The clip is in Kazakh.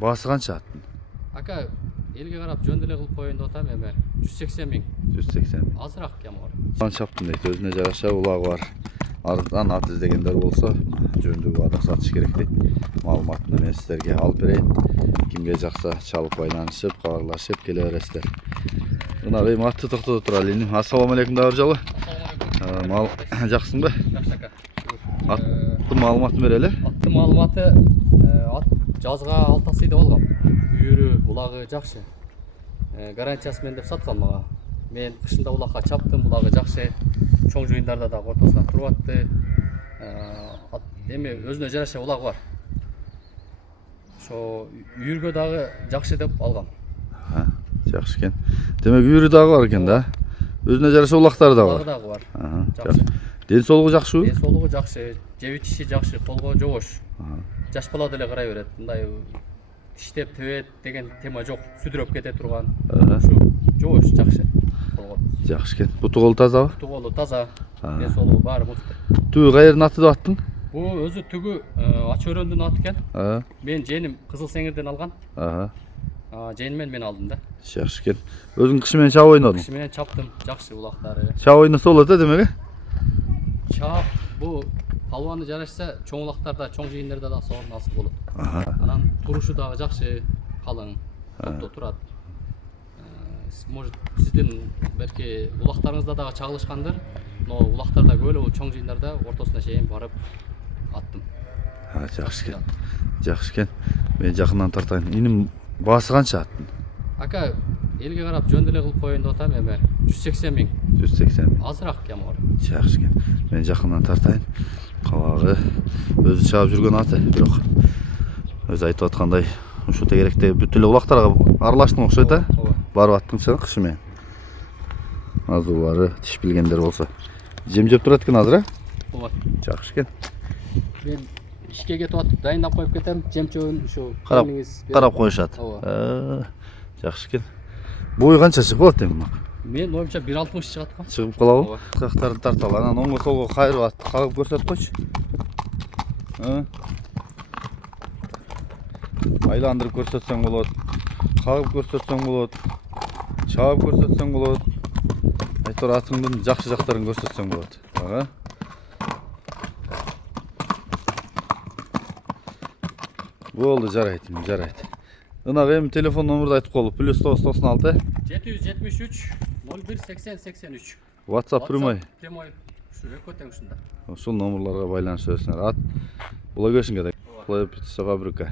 Басы қанша аттың? Ака, елге қарап жөнделе қылып қойын деп атам, эме 180 миң. 180 миң. Азырақ кем бар. Қаншаптың дейді, өзіне жараша улагы бар. Арыдан ат іздегендер болса, жөндеу адақ сатыш керек дейді. Малыматын мен сіздерге алып берейін. Кімге жақса чалып байланышып, хабарлашып келе бересіздер. Мына бейім атты тоқтады тұралейін. Ассалаумалейкум дауыр жалы. Мал жақсың ба? Жақсы ака. Атты малыматын берелі? Атты малыматы жазға 6 асыйда болған. Үйірі, улағы жақшы. Гарантиясымен деп сатқан маға. Мен қышында улаққа чаптым, улағы жақшы. Чоң жиындарда да ортасынан тұрып атты. Деме өзіне жараша улағы бар. Шо үйірге дағы жақшы деп алған. Жақсы кен. Демек үйірі дағы бар екен да? Өзіне жараша улақтары да бар? Улағы дағы бар. Жақсы. Ден солығы жақшы? Ден солығы жақшы, жеби тиши жақшы, қолға жоғыш. Жаш бала деле қарай береді. Мындай тиштеп төбет деген тема жоқ. Сүдіріп кете тұрған. Шу жоғыш жақшы. Жақсы кен. Бұты қолы таза ба? Бұты қолы таза. Ден солығы бар мұсты. Түгі қайырын аты да аттың? Бұл өзі түгі Ачөрөнден аты кен. Мен женім Қызыл Сеңірден алған. Женімен мен алдым да. Жақсы кен. Өзің кішімен чап ойнадың? Кішімен чаптым. Жақсы улақтары. Чап ойнаса болады демек? Чап бұл палуаны жарашса чоң улақтарда, чоң жиындарда да соғыр насып болады. Анан турушу дағы жақсы, қалың, топто тұрады. Может, сізден бәлки улақтарыңызда дағы чағылышқандыр, но улақтарда көлі чоң жиындарда ортасына шейін барып аттым. Жақсы кен. Жақсы кен. Мен жақыннан тартайын. Инім басы қанша аттың? Ака, елге қарап жөнделе қылып қойын деп атам, эме 180 миң. 180 миң. Азырақ кем бар. Жақсы кен. Мен жақыннан тартайын. Қабағы өзі шағып жүрген аты, бірақ өзі айтып атқандай ұшы тегеректе бүттілі ұлақтарға аралаштың ұқсайды, барып аттың сен қышымен. Азулары тіш білгендер болса. Жем жеп тұрады кен азыра? Жақсы кен. Мен ішке кетіп атып, дайындап қойып кетем, жем чөбін қарап қойышады. Жақсы кен. Бойы қанша шығып болады деймін? Мен ойымша 1.60 шығады қа. Шығып қала ғой? Қақтарын тарталы. Анан оңға солға қайырып атты. Қағып көрсет қойшы. Айландырып көрсетсең болады. Қағып көрсетсең болады. Шағып көрсетсең болады. Айтыр атыңдың жақсы жақтарын көрсетсең болады. Болды, жарайды, жарайды. Ынақ ем телефон номерді айтып қолы. +996 773 01 80 83. WhatsApp прямой. Прямой. Өкөтең ұшында. Сол номерларға байланыс өсінер. Ат бұла көшінге де. Құлай өпеті соға бүркі.